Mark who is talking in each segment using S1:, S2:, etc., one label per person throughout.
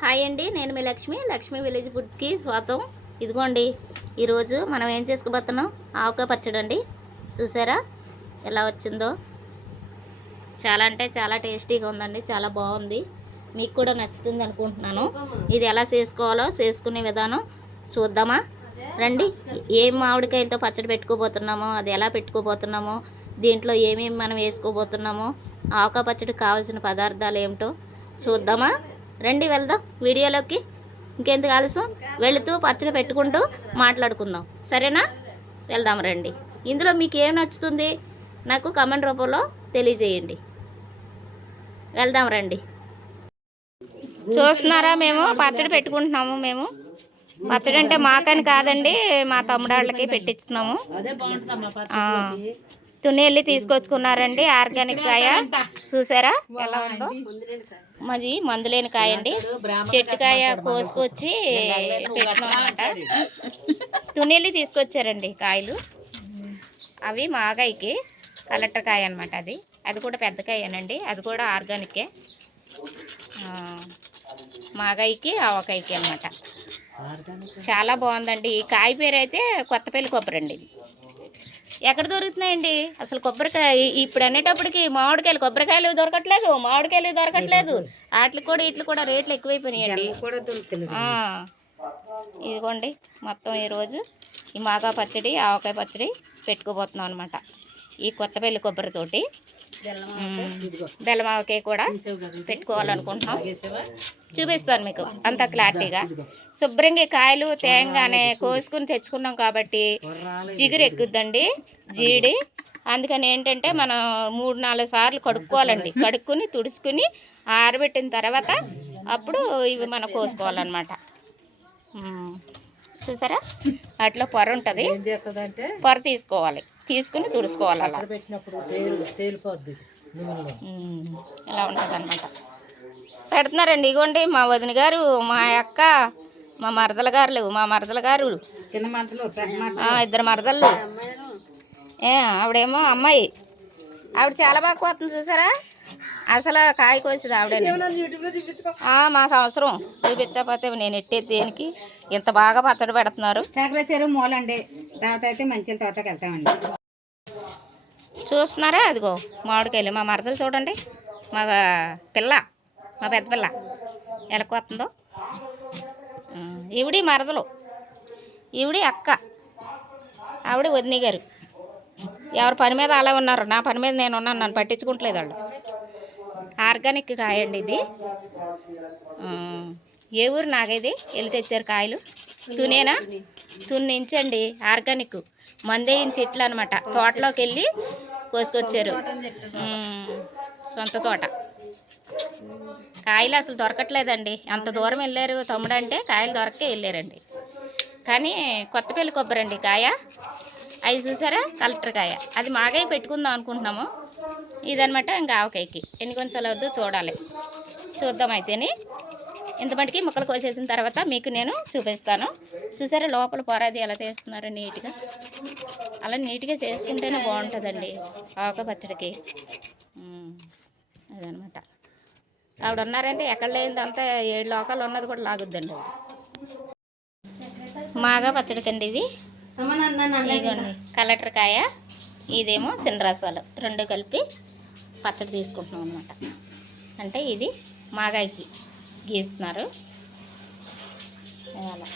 S1: Hi అండి నేను మీ Lakshmi Lakshmi village ఫుడ్కి స్వాగతం. ఇదిగోండి ఈరోజు మనం ఏం చేసుకోబోతున్నాం? ఆవకాయ పచ్చడి అండి. చూసారా? ఎలా వచ్చిందో? చాలా అంటే చాలా టేస్టీగా ఉందండి చాలా బాగుంది. మీకు కూడా నచ్చుతుంది అనుకుంటున్నాను. ఇది ఎలా చేసుకోవాలో చేసుకునే విధానం చూద్దామా? రండి ఏం మామిడికాయలతో పచ్చడి పెట్టుకోబోతున్నామో అది ఎలా పెట్టుకోబోతున్నామో దీంట్లో ఏమేమి మనం వేసుకోబోతున్నామో ఆవకాయ పచ్చడి కావాల్సిన పదార్థాలు ఏమిటో చూద్దామా? రండి వెళ్దాం వీడియోలోకి. ఇంకెందుకు ఆలస్యం? వెళుతూ పచ్చడి పెట్టుకుంటూ మాట్లాడుకుందాం. సరేనా? వెళ్దాం రండి. ఇందులో మీకు ఏం నచ్చుతుంది? నాకు కమెంట్ రూపంలో తెలియజేయండి. వెళ్దాం రండి. చూస్తున్నారా మేము? పచ్చడి పెట్టుకుంటున్నాము మేము. పచ్చడి అంటే మాకని కాదండి మా తమ్ముడాళ్ళకి పెట్టిస్తున్నాము. ఆ, తునేళ్ళి తీసుకొచ్చుకున్నారండి. ఆర్గానిక్ కాయ. చూసారా? ఎలా ఉందో? మాది మందులేని కాయ అండి. చెట్టుకాయ కోసుకొచ్చి పెట్టినాం అనమాట తునేళ్ళి తీసుకొచ్చారండి కాయలు. అవి మాగాయికి కలెక్టర్ కాయ అనమాట అది. అది కూడా పెద్ద కాయనండి. అది కూడా ఆర్గానికే. మాగాయికి ఆవకాయకి అనమాట చాలా బాగుందండి. ఈ కాయ పేరు అయితే కొత్తపల్లి కొబ్బరి అండి ఇది. ఎక్కడ దొరుకుతున్నాయండి? అసలు కొబ్బరికాయ ఇప్పుడు అనేటప్పటికి మామిడికాయలు కొబ్బరికాయలు దొరకట్లేదు మామిడికాయలు దొరకట్లేదు. వాటికి కూడా వీటికి కూడా రేట్లు ఎక్కువైపోయినాయండి. ఇదిగోండి మొత్తం ఈరోజు ఈ మాగా పచ్చడి ఆవకాయ పచ్చడి పెట్టుకోబోతున్నాం అనమాట ఈ కొత్తపల్లి కొబ్బరితోటి. మ్మ్. బెల్లం ఆవకాయ కూడా పెట్టుకోవాలనుకుంటున్నాం. చూపిస్తాను మీకు అంత క్లారిటీగా. శుభ్రంగా కాయలు తేంగానే కోసుకుని తెచ్చుకున్నాం కాబట్టి జిగురు ఎక్కుద్దండి జీడి. అందుకని ఏంటంటే మనం మూడు నాలుగు సార్లు కడుక్కోవాలండి. కడుక్కుని తుడుచుకుని ఆరబెట్టిన తర్వాత అప్పుడు ఇవి మనం కోసుకోవాలన్నమాట. చూసారా? అట్లా పొర ఉంటుంది. పొర తీసుకోవాలి. తీసుకుని తుడుచుకోవాలి అలా. ఇలా ఉంటుంది అనమాట పెడుతున్నారండి ఇగోండి మా వదిన గారు మా అక్క మా మరదల గారు మా మరదల గారు. ఇద్దరు మరదళ్ళు. ఏ ఆవిడేమో అమ్మాయి. ఆవిడ చాలా బాగా కోస్తుంది చూసారా? అసలు కాయ కోసేది ఆవిడే మాకు అవసరం. చూపించకపోతే నేను ఎట్టేది దేనికి ఇంత బాగా పచ్చడి పెడుతున్నారు.
S2: చెరువు మూలండి. తర్వాత అయితే మంచి తోటకి వెళ్తామండి
S1: చూస్తున్నారా? అదిగో మామిడికాయలు. మా మరదలు చూడండి. మా పిల్ల మా పెద్ద పిల్ల. ఎలా కోస్తుందో ఈవిడి మరదలు. ఈవిడి అక్క. ఆవిడ వదిని గారు. ఎవరి పని మీద అలా ఉన్నారు? నా పని మీద నేను ఉన్నాను. నన్ను పట్టించుకుంటలేదు వాళ్ళు. ఆర్గానిక్ కాయండి ఇది. ఏ ఊరు నాగేది? వెళ్ళి తెచ్చారు కాయలు. తునేనా? తున్నించండి. ఆర్గానిక్. మందేయిన చెట్లు అనమాట తోటలోకి వెళ్ళి కోసుకొచ్చారు సొంత తోట. కాయలు అసలు దొరకట్లేదండి. అంత దూరం వెళ్ళారు తమ్ముడు అంటే కాయలు దొరకే వెళ్ళారండి. కానీ కొత్తపల్లి కొబ్బరి అండి కాయ. అవి చూసారా? కలెక్టర్ కాయ. అది మాగాయ పెట్టుకుందాం అనుకుంటున్నాము. ఇదనమాట ఇంకా ఆవకాయకి. ఎన్ని కొంచెం వద్దు చూడాలి. చూద్దాం అయితేని. ఇంతమటికి ముక్కలు కోసేసిన తర్వాత మీకు నేను చూపిస్తాను. చూసారా లోపల పొరాది ఎలా తీస్తున్నారు నీట్గా? అలా నీట్గా చేసుకుంటేనే బాగుంటుందండి ఆక పచ్చడికి అదనమాట. ఆవిడ ఉన్నారంటే ఎక్కడ లేనిదంతా ఏడు లోకాలు ఉన్నది కూడా లాగుద్దండి. మాగా మాగా పచ్చడికండి ఇవి. ఇదిగోండి కలెక్టర్ కాయ ఇదేమో సినరసాలు రెండు కలిపి పచ్చడి తీసుకుంటున్నాం అనమాట అంటే ఇది మాగాయికి. గీస్తున్నారు. అలా.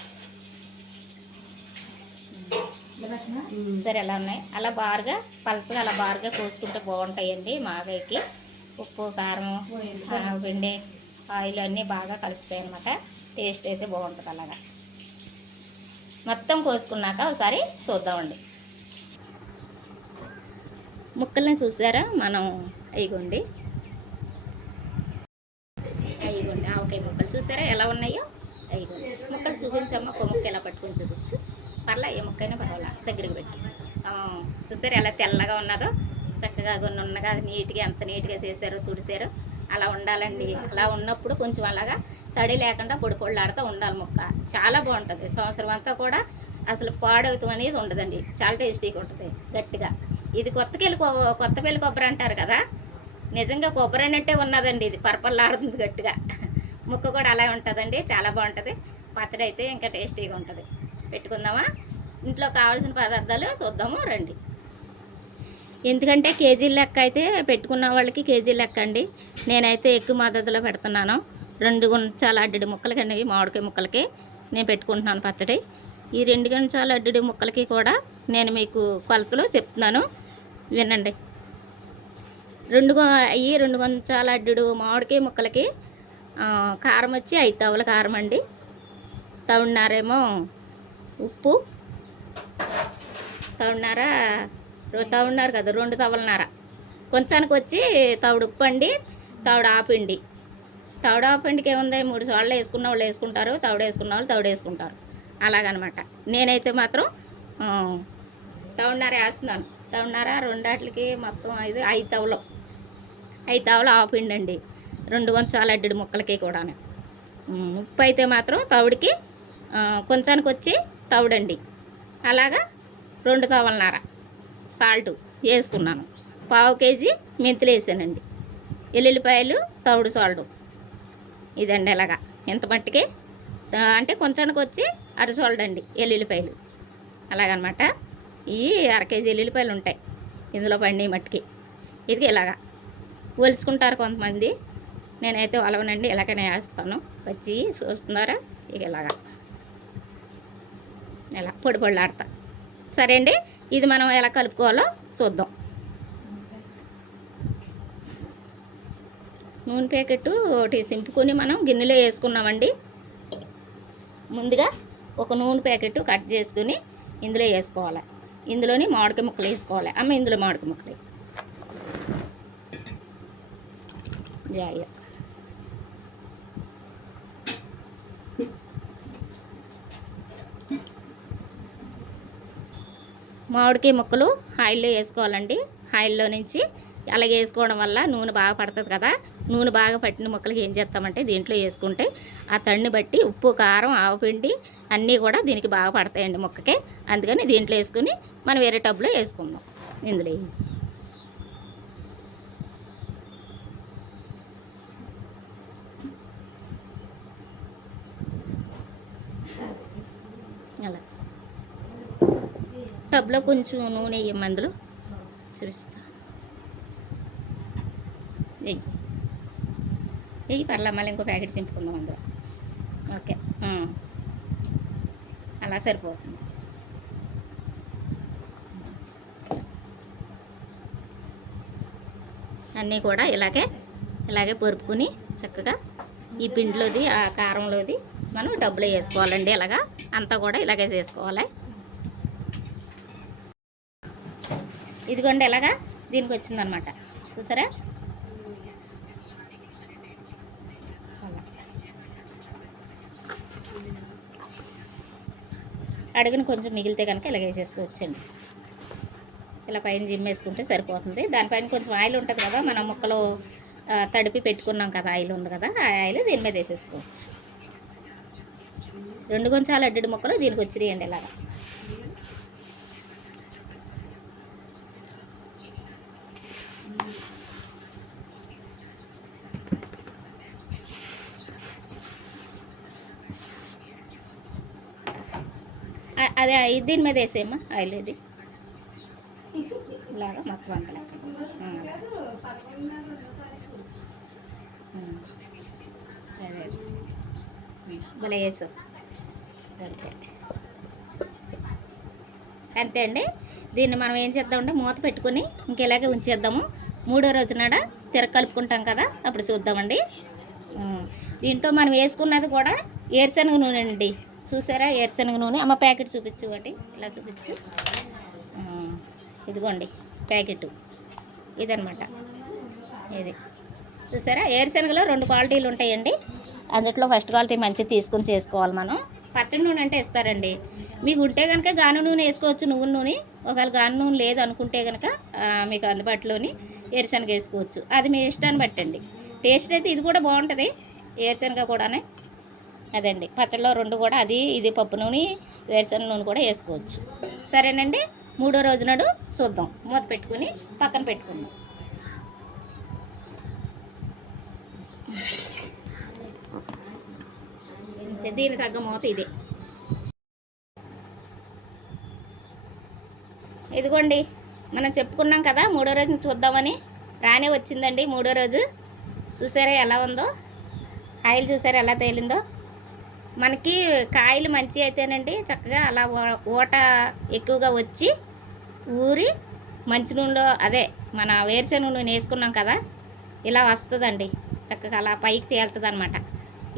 S1: సరే ఎలా ఉన్నాయి. అలా బారుగా పలసగా అలా బారుగా కోసుకుంటే బాగుంటాయండి మాగాయకి ఉప్పు కారం వెండి ఆయిల్ అన్నీ బాగా కలుస్తాయి అన్నమాట. టేస్ట్ అయితే బాగుంటుంది అలాగా. మొత్తం కోసుకున్నాక ఒకసారి చూద్దామండి. ముక్కల్ని చూసారా? మనం అయిగోండి అయిగోండి ముక్కలు చూసారా? ఎలా ఉన్నాయో? ఐదు ముక్కలు చూపించమ్మా. ఒక ముక్క ఎలా పట్టుకొని చూపించు. పర్లా ఏ ముక్కైనా పర్వాలా. దగ్గరికి పెట్టి. చూసారు చూసారా ఎలా తెల్లగా ఉన్నదో? చక్కగా కొన్ని ఉన్నగా నీట్గా ఎంత నీట్గా చేశారో తుడిసారో అలా ఉండాలండి. అలా ఉన్నప్పుడు కొంచెం అలాగా తడి లేకుండా పొడిపొళ్ళాడుతూ ఉండాలి ముక్క. చాలా బాగుంటుంది. సంవత్సరం అంతా కూడా అసలు పాడవుతాం అనేది ఉండదండి. చాలా టేస్టీగా ఉంటుంది. గట్టిగా. ఇది కొత్తకెళ్ళి కొత్త పెళ్ళి కొబ్బరి అంటారు కదా? నిజంగా కొబ్బరి అన్నట్టే ఉన్నదండి. ఇది పరపల్లాడుతుంది గట్టిగా. ముక్క కూడా అలా ఉంటుందండి. చాలా బాగుంటుంది. పచ్చడి అయితే ఇంకా టేస్టీగా ఉంటుంది. పెట్టుకుందామా? ఇంట్లో కావాల్సిన పదార్థాలు చూద్దాము రండి. ఎందుకంటే కేజీ లెక్క అయితే పెట్టుకున్న వాళ్ళకి కేజీ లెక్క అండి. నేనైతే ఎక్కువ మద్దతులో పెడుతున్నాను. రెండు గుంచాల అడ్డడి ముక్కలకి అండి మామిడికాయ ముక్కలకి నేను పెట్టుకుంటున్నాను పచ్చడి. ఈ రెండు గుంచాల అడ్డడి ముక్కలకి కూడా నేను మీకు కొలతలు చెప్తున్నాను. వినండి. రెండు ఈ రెండు కొంచాల అడ్డుడు మామిడికాయ ముక్కలకి కారం వచ్చి ఐదు తవల కారం అండి. తవుడున్నారేమో ఉప్పు. తవుడున్నార తవుడున్నారు కదా రెండు తవలన్నర. కొంచానికి వచ్చి తవుడు ఉప్పు అండి తవుడు ఆపిండి తవుడు ఆపిండికి ఏముంది? మూడు సార్లు వేసుకున్న వాళ్ళు వేసుకుంటారు తవుడు వేసుకున్న వాళ్ళు తవుడు వేసుకుంటారు. అలాగనమాట. నేనైతే మాత్రం ఆ, తవుడున్నర వేస్తున్నాను. తవుడున్నర రెండాట్లకి మొత్తం ఐదు ఐదు తవలు. ఐదు తవలు ఆపిండండి రెండు కొంచాలు అడ్డడి ముక్కలకి కూడా ఉప్పు అయితే మాత్రం తవుడికి కొంచానికి వచ్చి తవుడండి. అలాగా రెండు తవలనార సాల్ట్ వేసుకున్నాను. పావు కేజీ మెంతులు వేసానండి. ఎల్లుల్లిపాయలు తవుడు సాల్ట్. ఇదండి ఇలాగా. ఇంత మట్టికి? అంటే కొంచానికి వచ్చి అర సాల్ట్ అండి ఎల్లుల్లిపాయలు. అలాగనమాట. ఈ అర కేజీ ఎల్లుల్లిపాయలు ఉంటాయి. ఇందులో పండి మట్టికి. ఇది ఇలాగా. ఒలుచుకుంటారు కొంతమంది. నేనైతే అలవనండి ఇలాగనే వేస్తాను. పచ్చి చూస్తున్నారా? ఇక ఇలాగా. ఇలా పొడి పొడిలాడతా. సరే అండి ఇది మనం ఎలా కలుపుకోవాలో చూద్దాం. నూనె ప్యాకెట్ ఒకటి సింపుకొని మనం గిన్నెలో వేసుకున్నామండి. ముందుగా ఒక నూనె ప్యాకెట్ కట్ చేసుకుని ఇందులో వేసుకోవాలి. ఇందులోని మామిడికాయ ముక్కలు వేసుకోవాలి. అమ్మ ఇందులో మామిడికాయ ముక్కలు వేయి. మామిడికాయ ముక్కలు ఆయిల్లో వేసుకోవాలండి. ఆయిల్లో నుంచి అలాగే వేసుకోవడం వల్ల నూనె బాగా పడుతుంది కదా. నూనె బాగా పట్టిన ముక్కలకి ఏం చేస్తామంటే దీంట్లో వేసుకుంటే ఆ తడిని బట్టి ఉప్పు కారం ఆవపిండి అన్నీ కూడా దీనికి బాగా పడతాయండి ముక్కకి. అందుకని దీంట్లో వేసుకుని మనం వేరే టబ్లో వేసుకుందాం ఇందులో. అలా. టబ్లో కొంచెం నూనె వేయమ్మ అందులో. చూపిస్తా. వెయ్యి వెయ్యి పర్లే మళ్ళీ ఇంకో ప్యాకెట్ చింపుకుందాం అందులో. ఓకే. అలా సరిపోతుంది. అన్నీ కూడా ఇలాగే ఇలాగే పొరుపుకుని చక్కగా ఈ పిండిలోది ఆ కారంలోది మనం డబ్బులు వేసుకోవాలండి. ఇలాగా అంతా కూడా ఇలాగే చేసుకోవాలి. ఇదిగోండి ఎలాగా? దీనికి వచ్చిందనమాట. చూసారా? అడుగును కొంచెం మిగిలితే కనుక ఇలా వేసేసుకోవచ్చండి. ఇలా పైన జిమ్ వేసుకుంటే సరిపోతుంది. దానిపైన కొంచెం ఆయిల్ ఉంటుంది కదా మనం ముక్కలు తడిపి పెట్టుకున్నాం కదా ఆయిల్ ఉంది కదా ఆ ఆయిల్ దీని మీద వేసేసుకోవచ్చు. రెండు కొంచెం అడ్డడి ముక్కలు దీనికి వచ్చినాయండి ఇలాగా ఆ- అదే దీని మీద వేసేయమ్మా ఆయిల్ ఇది. ఇలాగా మొత్తం అంత లెక్క. భలే వేసావు అంతే అంతే అండి. దీన్ని మనం ఏం చేద్దామంటే మూత పెట్టుకొని ఇంకెలాగే ఉంచేద్దాము. మూడో రోజు నాడ తిరగ కలుపుకుంటాం కదా అప్పుడు చూద్దామండి. దీంట్లో మనం వేసుకున్నది కూడా ఏరుశనగ నూనె అండి. చూసారా? ఏరుశనగ నూనె. అమ్మ ప్యాకెట్ చూపించు ఒకటి. ఇలా చూపించు. ఇదిగోండి ప్యాకెట్. ఇదనమాట ఇది. చూసారా? ఏరుశనగలో రెండు క్వాలిటీలు ఉంటాయండి. అందుట్లో ఫస్ట్ క్వాలిటీ మంచిది తీసుకుని చేసుకోవాలి మనం. పచ్చడి నూనె అంటే ఇస్తారండి. మీకు ఉంటే కనుక గాను నూనె వేసుకోవచ్చు నువ్వుల నూనె. ఒకవేళ గాను నూనె లేదు అనుకుంటే కనుక మీకు అందుబాటులోని ఏరుశనగ వేసుకోవచ్చు. అది మీ ఇష్టాన్ని బట్టండి. టేస్ట్ అయితే ఇది కూడా బాగుంటుంది. ఏరుశనగ కూడానే. అదండి. పచ్చడిలో రెండు కూడా అది ఇది పప్పు నూనె వేరుశనగ నూనె కూడా వేసుకోవచ్చు. సరేనండి? మూడో రోజు నాడు చూద్దాం. మూత పెట్టుకుని పక్కన పెట్టుకుందాం. దీని తగ్గ మూత ఇది. ఇదిగోండి మనం చెప్పుకున్నాం కదా మూడో రోజు చూద్దామని. రానే వచ్చిందండి మూడో రోజు. చూసారా ఎలా ఉందో? ఆయిల్ చూసారా ఎలా తేలిందో? మనకి కాయలు మంచి అయితేనండి చక్కగా అలా ఊట ఎక్కువగా వచ్చి ఊరి మంచి నూనెలో అదే మన వేరుశెనగ నూనె వేసుకున్నాం కదా ఇలా వస్తుందండి. చక్కగా అలా పైకి తేలుతుంది అనమాట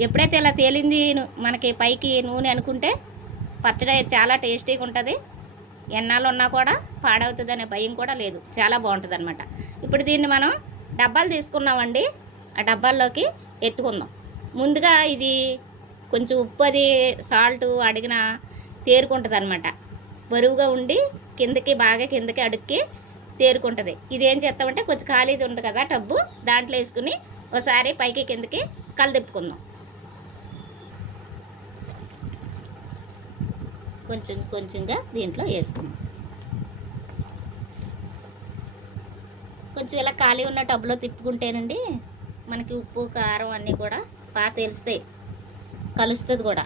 S1: ఎప్పుడైతే ఇలా తేలింది మనకి పైకి నూనె అనుకుంటే పచ్చడి చాలా టేస్టీగా ఉంటుంది. ఎన్నాళ్ళు ఉన్నా కూడా పాడవుతుంది అనే భయం కూడా లేదు. చాలా బాగుంటుంది అనమాట ఇప్పుడు దీన్ని మనం డబ్బాలు తీసుకున్నామండి. ఆ డబ్బాల్లోకి ఎత్తుకుందాం. ముందుగా ఇది కొంచెం ఉప్పు అది సాల్ట్ అడిగిన తేరుకుంటుంది అనమాట బరువుగా ఉండి కిందకి బాగా కిందకి అడుక్కి తేరుకుంటుంది. ఇదేం చేస్తామంటే కొంచెం ఖాళీది ఉంది కదా టబ్బు దాంట్లో వేసుకుని ఒకసారి పైకి కిందకి కలదిప్పుకుందాం కొంచెం కొంచెంగా దీంట్లో వేసుకుందాం. కొంచెం ఇలా ఖాళీ ఉన్న టబ్లో తిప్పుకుంటేనండి మనకి ఉప్పు కారం అన్నీ కూడా బాగా తెలుస్తాయి. కలుస్తుంది కూడా.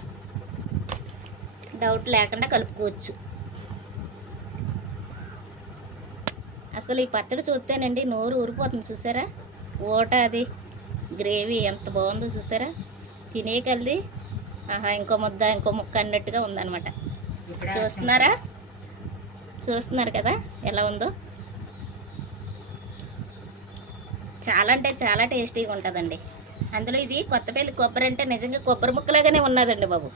S1: డౌట్ లేకుండా కలుపుకోవచ్చు. అసలు ఈ పచ్చడి చూస్తేనండి నోరు ఊరిపోతుంది చూసారా? ఓట అది. గ్రేవీ ఎంత బాగుందో చూసారా? తినే కలిది. ఆహా ఇంకో ముద్ద ఇంకో ముక్క అన్నట్టుగా ఉందన్నమాట.
S2: ఇప్పుడే?
S1: చూస్తున్నారా? చూస్తున్నారు కదా? ఎలా ఉందో? చాలా అంటే చాలా టేస్టీగా ఉంటుందండి. అందులో ఇది కొత్తపల్లి కొబ్బరి అంటే నిజంగా కొబ్బరి ముక్కలాగానే ఉన్నదండి బాబు.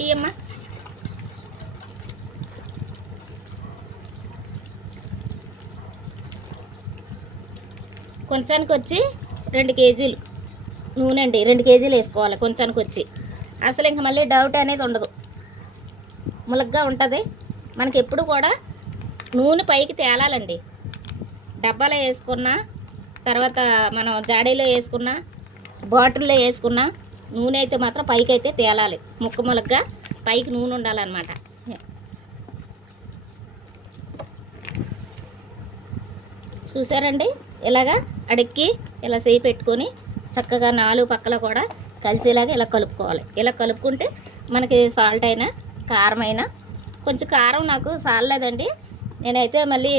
S1: ఏయమ్మా. కొంచానికి వచ్చి రెండు కేజీలు నూనె అండి రెండు కేజీలు వేసుకోవాలి కొంచానికి వచ్చి అసలు ఇంక మళ్ళీ డౌట్ అనేది ఉండదు. ములగ్గా ఉంటుంది. మనకి ఎప్పుడు కూడా నూనె పైకి తేలాలండి. డబ్బాలో వేసుకున్నా తర్వాత మనం జాడీలో వేసుకున్నా బాటిల్లో వేసుకున్నా నూనె అయితే మాత్రం పైకి అయితే తేలాలి. ముక్క ములగ్గా పైకి నూనె ఉండాలన్నమాట. చూసారండి? ఇలాగా అడిక్కి ఇలా చేయి పెట్టుకొని చక్కగా నాలుగు పక్కల కూడా కలిసేలాగా ఇలా కలుపుకోవాలి. ఇలా కలుపుకుంటే మనకి సాల్ట్ అయినా కారం అయినా కొంచెం కారం నాకు సాలలేదండి. నేనైతే మళ్ళీ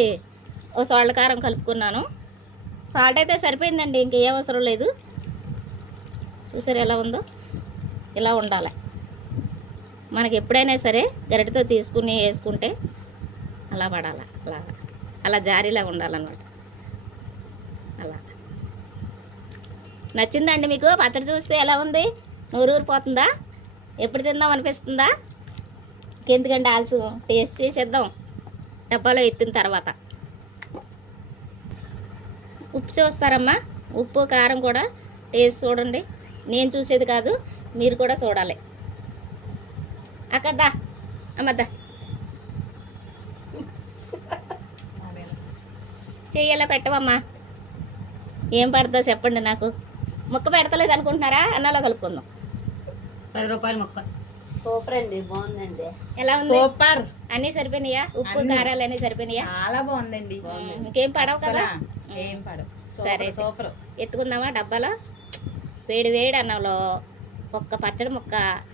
S1: ఓ సాల్ట్ కారం కలుపుకున్నాను. సాల్ట్ అయితే సరిపోయిందండి ఇంకేం అవసరం లేదు. చూసారు ఎలా ఉందో? ఇలా ఉండాలి. మనకి ఎప్పుడైనా సరే గరిటతో తీసుకుని వేసుకుంటే అలా పడాలి అలా అలా జారీలా ఉండాలన్నమాట. అలా. నచ్చిందండి మీకు? పచ్చడి చూస్తే ఎలా ఉంది? నూరూరిపోతుందా? ఎప్పుడు తిందాం అనిపిస్తుందా? ఇంకెందుకండి ఆల్సు టేస్ట్ చేసేద్దాం. డబ్బాలో ఎత్తిన తర్వాత. ఉప్పు చూస్తారమ్మా. ఉప్పు కారం కూడా టేస్ట్ చూడండి. నేను చూసేది కాదు మీరు కూడా చూడాలి. అక్కద్దా అమ్మద్దా చెయ్యేలా పెట్టవమ్మా. ఏం పడుతుందో చెప్పండి నాకు. ముక్క పెడతలేదు అనుకుంటున్నారా? అన్నలో కలుపుకుందాం.
S2: పది రూపాయలు ముక్క.
S3: సూపర్ అండి బాగుందండి.
S1: ఎలా ఉంది?
S3: సూపర్.
S1: అన్నీ సరిపోయినాయా? ఉప్పు. కారాలు అన్నీ సరిపోయినాయా?
S3: చాలా బాగుందండి.
S1: ఇంకేం పడవు కదా?
S3: ఏం పడవు.
S1: సరే
S3: సూపర్.
S1: ఎత్తుకుందామా డబ్బాలో? వేడి వేడి అన్నంలో ఒక్క పచ్చడి ముక్క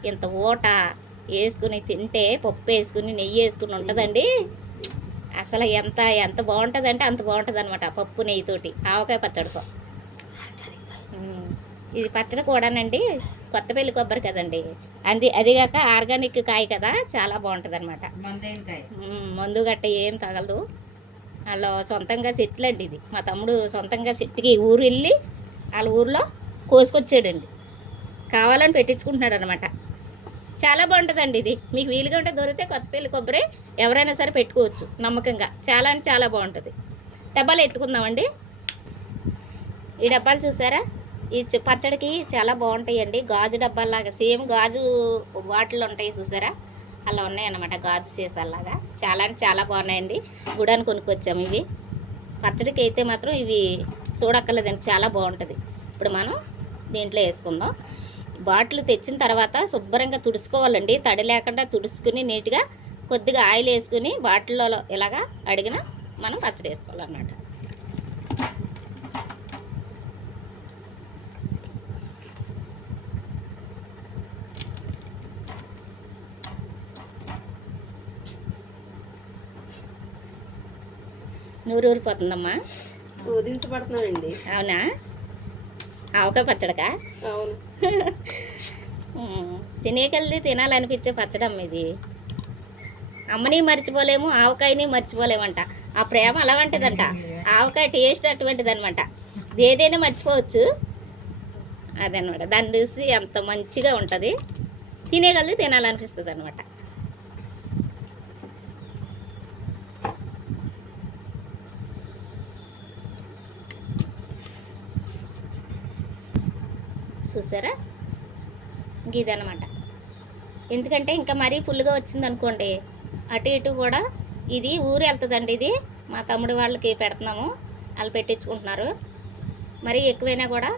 S1: ఇంత ఊట వేసుకుని తింటే పప్పు వేసుకుని నెయ్యి వేసుకుని ఉంటుందండి. అసలు ఎంత ఎంత బాగుంటుంది అంత బాగుంటుంది అనమాట పప్పు నెయ్యితోటి ఆవకాయ పచ్చడితో. ఇది పచ్చడి కూడానండి కొత్తపల్లి కొబ్బరి కదండి. అది అదిగాక ఆర్గానిక్ కాయ కదా చాలా బాగుంటుంది అనమాట మందు గట్ట ఏం తగలదు. వాళ్ళు సొంతంగా సెట్లు అండి ఇది. మా తమ్ముడు సొంతంగా సెట్కి ఊరు వెళ్ళి వాళ్ళ ఊర్లో కోసుకొచ్చాడండి. కావాలని పెట్టించుకుంటున్నాడు అనమాట చాలా బాగుంటుందండి ఇది. మీకు వీలుగా ఉంటే దొరికితే కొత్తపల్లి కొబ్బరి ఎవరైనా సరే పెట్టుకోవచ్చు నమ్మకంగా. చాలా అంటే చాలా బాగుంటుంది. డబ్బాలు ఎత్తుకుందామండి. ఈ డబ్బాలు చూసారా? ఈ పచ్చడికి చాలా బాగుంటాయండి. గాజు డబ్బాలాగా సేమ్ గాజు బాటిల్ ఉంటాయి చూసారా? అలా ఉన్నాయన్నమాట గాజు సీసాలాగా చాలా అంటే చాలా బాగున్నాయండి. గుడాన్ని కొనుక్కొచ్చాము ఇవి. పచ్చడికి అయితే మాత్రం ఇవి చూడక్కర్లేదండి చాలా బాగుంటుంది. ఇప్పుడు మనం దీంట్లో వేసుకుందాం. బాటిల్ తెచ్చిన తర్వాత శుభ్రంగా తుడుచుకోవాలండి. తడి లేకుండా తుడుచుకుని నీట్గా కొద్దిగా ఆయిల్ వేసుకుని బాటిల్లో ఇలాగా అడిగిన మనం పచ్చడి వేసుకోవాలన్నమాట. నూరు ఊరిపోతుందమ్మా.
S3: శోధించబడుతున్నానండి
S1: అవునా? ఆవకాయ పచ్చడికా?
S3: అవును.
S1: తినేకల్ది తినాలనిపించే పచ్చడమ్మ ఇది. అమ్మని మర్చిపోలేము ఆవకాయని మర్చిపోలేమంట. ఆ ప్రేమ అలా వంటిదంట. ఆవకాయ టేస్ట్ అటువంటిది అనమాట ఏదైనా మర్చిపోవచ్చు. అదనమాట దాన్ని చూసి అంత మంచిగా ఉంటుంది. తినేకల్ది తినాలనిపిస్తుంది అనమాట చూసారా? ఇంక ఇదనమాట ఎందుకంటే ఇంకా మరీ ఫుల్గా వచ్చింది అనుకోండి అటు ఇటు కూడా ఇది ఊరు వెళ్తుందండి ఇది. మా తమ్ముడు వాళ్ళకి పెడుతున్నాము వాళ్ళు పెట్టించుకుంటున్నారు. మరీ ఎక్కువైనా కూడా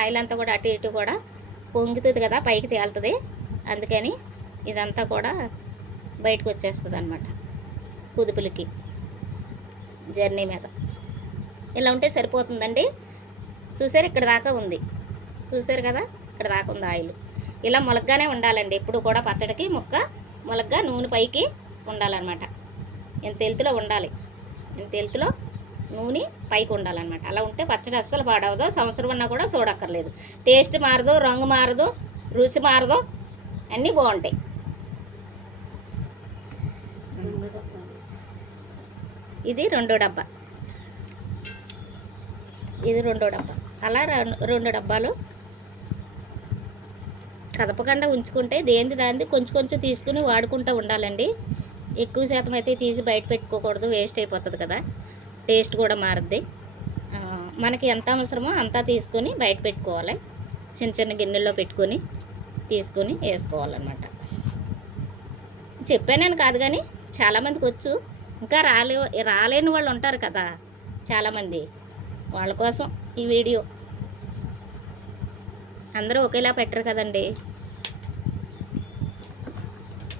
S1: ఆయిల్ అంతా కూడా అటు ఇటు కూడా పొంగుతుంది కదా పైకి తేలుతుంది. అందుకని ఇదంతా కూడా బయటకు వచ్చేస్తుంది అనమాట కుదుపులకి జర్నీ మీద. ఇలా ఉంటే సరిపోతుందండి. చూసారు ఇక్కడ దాకా ఉంది. చూసారు కదా? ఇక్కడ దాకా ఉంది ఆయిల్. ఇలా మొలగ్గానే ఉండాలండి. ఎప్పుడు కూడా పచ్చడికి ముక్క మొలగ్గా నూనె పైకి ఉండాలన్నమాట. ఇంత ఎలుతులో ఉండాలి. ఇంత ఎలుతులో నూనె పైకి ఉండాలన్నమాట. అలా ఉంటే పచ్చడి అస్సలు పాడవదు. సంవత్సరం ఉన్నా కూడా చూడక్కర్లేదు టేస్ట్ మారదు రంగు మారదు రుచి మారదు. అన్నీ బాగుంటాయి. ఇది రెండో డబ్బా. ఇది రెండో డబ్బా. అలా రెండు రెండు డబ్బాలు కదపకుండా ఉంచుకుంటే దేని దాన్ని కొంచెం కొంచెం తీసుకుని వాడుకుంటూ ఉండాలండి. ఎక్కువ శాతం అయితే తీసి బయట పెట్టుకోకూడదు వేస్ట్ అయిపోతుంది కదా. టేస్ట్ కూడా మారుద్ది. మనకి ఎంత అవసరమో అంతా తీసుకొని బయట పెట్టుకోవాలి. చిన్న చిన్న గిన్నెల్లో పెట్టుకొని తీసుకొని వేసుకోవాలన్నమాట. చెప్పానని కాదు కానీ చాలామందికి వచ్చు. ఇంకా రాలే రాలేని వాళ్ళు ఉంటారు కదా చాలామంది వాళ్ళ కోసం ఈ వీడియో అందరూ ఒకేలా పెట్టరు కదండి.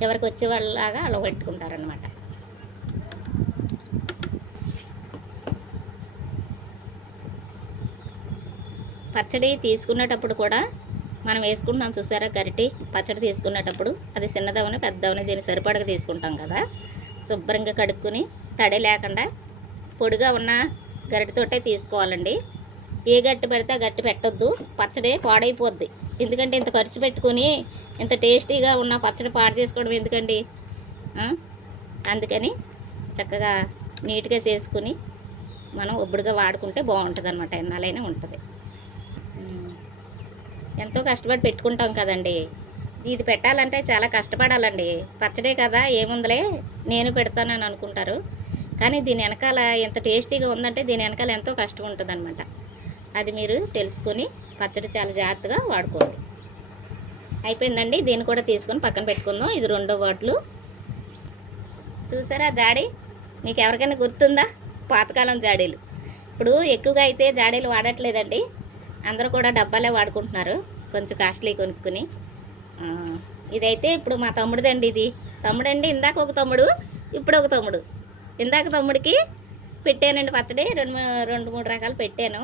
S1: ఎవరికి వచ్చే వాళ్ళలాగా అలా పెట్టుకుంటారనమాట పచ్చడి తీసుకునేటప్పుడు కూడా మనం వేసుకుంటాం చూసారా గరిటి? పచ్చడి తీసుకునేటప్పుడు అది చిన్నదవని పెద్దవని దీన్ని సరిపడగా తీసుకుంటాం కదా. శుభ్రంగా కడుక్కుని తడి లేకుండా పొడిగా ఉన్న గరిటతోటే తీసుకోవాలండి. ఏ గట్టి పెడితే ఆ గట్టి పెట్టొద్దు. పచ్చడి పాడైపోద్ది. ఎందుకంటే ఇంత ఖర్చు పెట్టుకొని ఇంత టేస్టీగా ఉన్న పచ్చడి పాడు చేసుకోవడం ఎందుకండి? అందుకని చక్కగా నీట్గా చేసుకుని మనం ఒబ్బుడుగా వాడుకుంటే బాగుంటుంది అనమాట ఎన్నాలైనా ఉంటుంది ఎంతో కష్టపడి పెట్టుకుంటాం కదండి. ఇది పెట్టాలంటే చాలా కష్టపడాలండి. పచ్చడే కదా ఏముందిలే? నేను పెడతానని అనుకుంటారు. కానీ దీని వెనకాల ఎంత టేస్టీగా ఉందంటే దీని వెనకాల ఎంతో కష్టం ఉంటుందన్నమాట. అది మీరు తెలుసుకొని పచ్చడి చాలా జాగ్రత్తగా వాడుకోండి. అయిపోయిందండి దీన్ని కూడా తీసుకొని పక్కన పెట్టుకుందాం. ఇది రెండో వాట్లు. చూసారా జాడి? మీకు ఎవరికైనా గుర్తుందా? పాతకాలం జాడీలు. ఇప్పుడు ఎక్కువగా అయితే జాడీలు వాడట్లేదండి. అందరూ కూడా డబ్బాలే వాడుకుంటున్నారు. కొంచెం కాస్ట్లీ కొనుక్కుని. ఇదైతే ఇప్పుడు మా తమ్ముడిదండి ఇది. తమ్ముడండి ఇందాక ఒక తమ్ముడు ఇప్పుడు ఒక తమ్ముడు. ఇందాక తమ్ముడికి పెట్టానండి పచ్చడి. రెండు రెండు మూడు రకాలు పెట్టాను.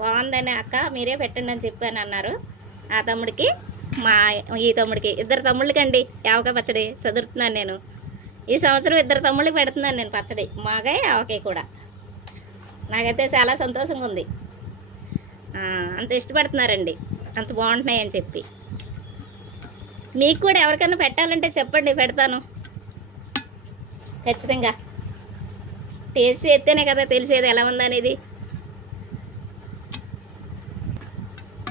S1: బాగుందని అక్క మీరే పెట్టండి అని చెప్పాను అన్నారు. ఆ తమ్ముడికి మా ఈ తమ్ముడికి ఇద్దరు తమ్ముళ్ళకండి యావకాయ పచ్చడి చదువుతున్నాను నేను. ఈ సంవత్సరం ఇద్దరు తమ్ముళ్ళకి పెడుతున్నాను నేను పచ్చడి మాగాయ యావకాయ కూడా. నాకైతే చాలా సంతోషంగా ఉంది. అంత ఇష్టపడుతున్నారండి అంత బాగుంటున్నాయి అని చెప్పి. మీకు కూడా ఎవరికైనా పెట్టాలంటే చెప్పండి పెడతాను. ఖచ్చితంగా. టేస్ట్ చేస్తేనే కదా తెలిసేది ఎలా ఉందనేది.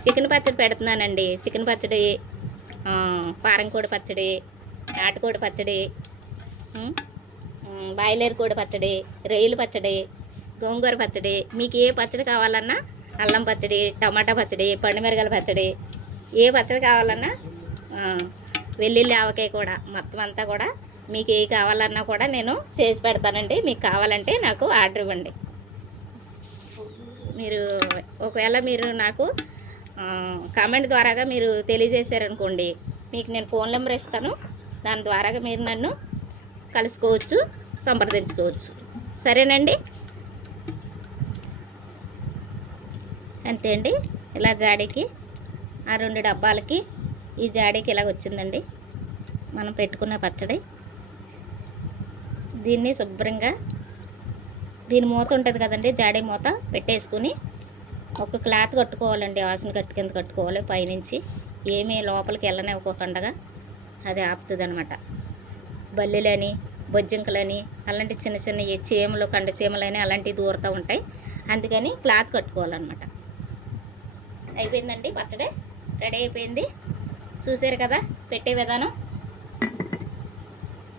S1: చికెన్ పచ్చడి పెడుతున్నానండి. చికెన్ పచ్చడి పారంకోడి పచ్చడి నాటుకోడి పచ్చడి ఉమ్, బాయిలర్ కోడి పచ్చడి రొయ్యల పచ్చడి గోంగూర పచ్చడి మీకు ఏ పచ్చడి కావాలన్నా అల్లం పచ్చడి టమాటా పచ్చడి పండుమిరగల పచ్చడి ఏ పచ్చడి కావాలన్నా వెల్లుల్లి ఆవకాయ కూడా మొత్తం అంతా కూడా మీకు ఏ కావాలన్నా కూడా నేను చేసి పెడతానండి. మీకు కావాలంటే నాకు ఆర్డర్ ఇవ్వండి. మీరు ఒకవేళ మీరు నాకు కామెంట్ ద్వారాగా మీరు తెలియజేశారనుకోండి. మీకు నేను ఫోన్ నెంబర్ ఇస్తాను. దాని ద్వారాగా మీరు నన్ను కలుసుకోవచ్చు సంప్రదించుకోవచ్చు. సరేనండి? అంతే అండి. ఇలా జాడీకి ఆ రెండు డబ్బాలకి ఈ జాడీకి ఇలా వచ్చిందండి. మనం పెట్టుకున్న పచ్చడి. దీన్ని శుభ్రంగా దీని మూత ఉంటుంది కదండి జాడీ మూత పెట్టేసుకుని ఒక క్లాత్ కట్టుకోవాలండి ఆసన కట్టు కింద కట్టుకోవాలి పైనుంచి. ఏమీ లోపలికి వెళ్ళనివ్వకుండా అది ఆపుతుంది అనమాట బల్లిలని బొజ్జింకలని అలాంటి చిన్న చిన్న చీమలు కండ చీమలని అలాంటివి దూరుతూ ఉంటాయి. అందుకని క్లాత్ కట్టుకోవాలన్నమాట. అయిపోయిందండి బర్త్డే? రెడీ అయిపోయింది? చూసారు కదా పెట్టే విధానం?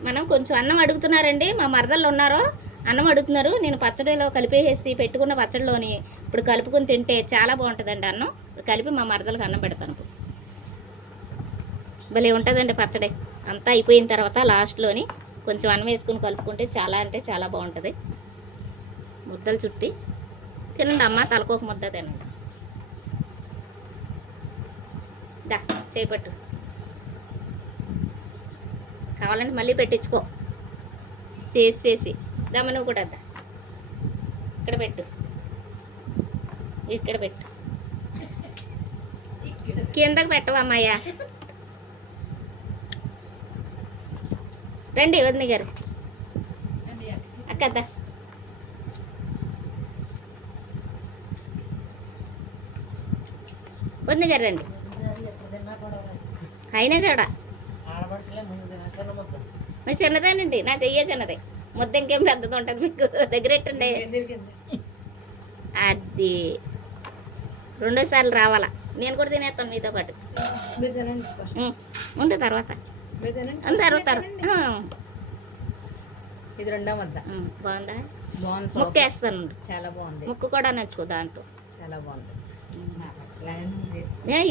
S1: మనం కొంచెం అన్నం అడుగుతున్నారండి మా మరదళ్ళు ఉన్నారో అన్నం అడుగుతున్నారు. నేను పచ్చడిలో కలిపేసి పెట్టుకున్న పచ్చడిలోని ఇప్పుడు కలుపుకొని తింటే చాలా బాగుంటుందండి అన్నం. కలిపి మా మరదలకు అన్నం పెడతాను. ఇప్పుడు భలే ఉంటుందండి పచ్చడి. అంతా అయిపోయిన తర్వాత లాస్ట్లోని కొంచెం అన్నం వేసుకుని కలుపుకుంటే చాలా అంటే చాలా బాగుంటుంది. ముద్దలు చుట్టి తినండి అమ్మ తలకోక ముద్ద తినండి. దా చేపట్టు. కావాలంటే మళ్ళీ పెట్టించుకో. చేసి చేసి. దమ్మ నువ్వు కూడా దా ఇక్కడ పెట్టు. ఇక్కడ పెట్టు. కిందకి పెట్టవమ్మయ్యా రండి వదిన గారు. అక్కద్దా వదిన గారు రండి. అయినా కూడా. నేను చిన్నదేనండి నా చెయ్యే చిన్నదే. ముద్ద ఇంకేం పెద్దది ఉంటుంది మీకు? దగ్గరెట్టండి అది. రెండోసార్లు రావాలా. నేను కూడా తినేస్తాను మీతో పాటు. ఉం, ఉండు తర్వాత. తర్వాత
S2: ఇది రెండో ముద్ద.
S1: ఉం, బాగుందా?
S2: బాగుంది
S1: ముక్క వేస్తాను.
S2: చాలా బాగుంది.
S1: ముక్కు కూడా నచ్చుకో దాంతో.
S2: చాలా బాగుంది.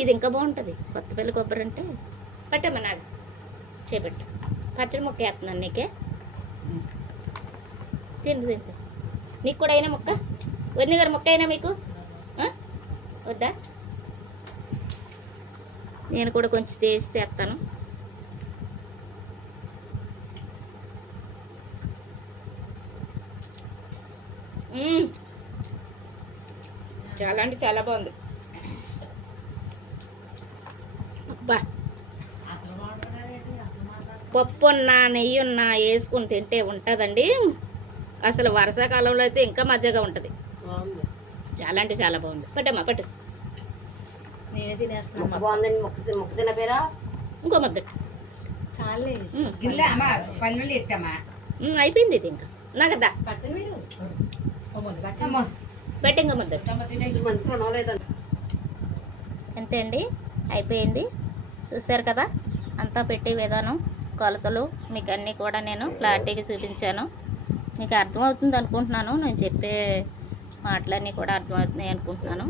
S1: ఇది ఇంకా బాగుంటుంది. కొత్త పెళ్ళి కొబ్బరి అంటే పట్టమ్మా నాకు. చేపట్టు. పచ్చడి ముక్క వేస్తున్నాను నీకే. తిండి తిండు నీకు కూడా అయినా మొక్క? వదిన గారు మొక్క అయినా మీకు? వద్దా? నేను కూడా కొంచెం టేస్ట్ చేస్తాను. చాలా అంటే చాలా బాగుంది. అబ్బా. పప్పు ఉన్నా నెయ్యి ఉన్నా వేసుకుని తింటే ఉంటుందండి. అసలు వర్షాకాలంలో అయితే ఇంకా మజ్జగా ఉంటుంది. చాలా అంటే చాలా బాగుంది. పట్టమ్మా పట్టు.
S2: నేనే తినేస్తున్నాను
S3: బాగుందండి. మొక్క మొక్క తిన పేరా?
S1: ఇంకో ముద్ద
S2: చాలే.
S1: ఉమ్,
S2: గిల్ల అమ్మ పల్లెలు
S1: అయిపోయింది ఇది ఇంకా.
S3: మంచి రుణం లేదండి.
S1: అంతే అండి? అయిపోయింది. చూశారు కదా? అంతా పెట్టే విధానం కొలతలు మీకు అన్నీ కూడా నేను క్లారిటీగా చూపించాను. మీకు అర్థమవుతుంది అనుకుంటున్నాను. నేను చెప్పే మాటలన్నీ కూడా అర్థమవుతున్నాయి అనుకుంటున్నాను.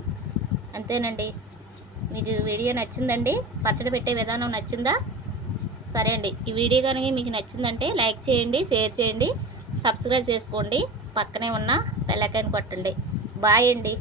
S1: అంతేనండి. మీకు వీడియో నచ్చిందండి. పచ్చడి పెట్టే విధానం నచ్చిందా? సరే అండి. ఈ వీడియో కనుక మీకు నచ్చిందంటే లైక్ చేయండి షేర్ చేయండి సబ్స్క్రైబ్ చేసుకోండి. పక్కనే ఉన్న బెల్ కొట్టండి. బాయ్ అండి.